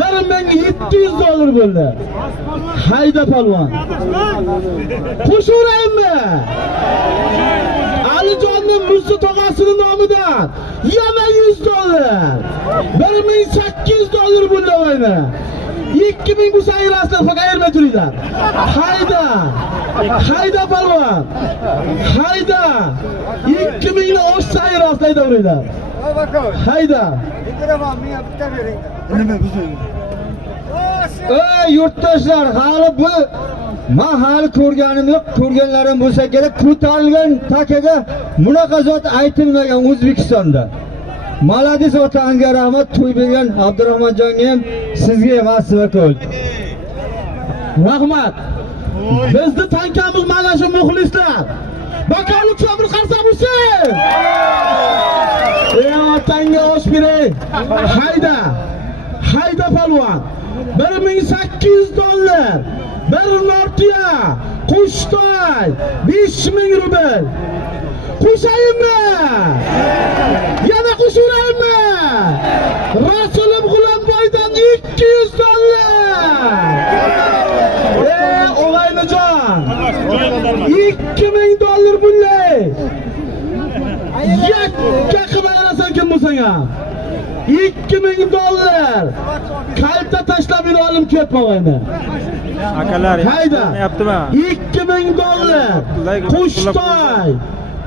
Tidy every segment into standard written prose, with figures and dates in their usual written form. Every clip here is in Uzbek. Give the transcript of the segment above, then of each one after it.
$1700 bo'ldi. Hayda palvon. Qo'shaveraymi? Alijonning Musa tog'asining nomidan yana $100. $1800 bo'ldi o'yini. 2000 bu sayraslar fakat ayirmay turinglar. Hayda palvon. Hayda. 2000 ni o'z sayraslar aytavringlar. Hayda. Nima bu? Ey yurtdoshlar, hali bu men hali ko'rganim yo'q. Ko'rganlarim bo'lsa kerak, ko'tarilgan takaga bunaqa zot aytilmagan O'zbekistonda. Malades otangga rahmat, to'y bergan Abdurahmonjonga ham, sizga ham asbakol. Rahmat. Bizni tankamiz mana shu muxlislar. Bakovul cho'mir qarsam Husayn. Ey otangga osh beray. Hayda palvon. $1800. Bir nortiya, Qo'shtoy, 5000 rubl. Qo'shaymi? Yana qo'shaveraymi? Rasulim G'ulomboydan $200. O'g'aynijon. $2000 bunday. Yakka qilmayarasan kim bo'lsang ham. $2000. Kalta tashlab yura olim ketmag'ayni. Akalar, hayda. $2000. Qo'shtoy.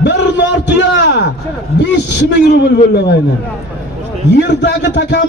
Bir nortiya 5000 rubl bo'ldi o'g'ayni. Yerdagi takam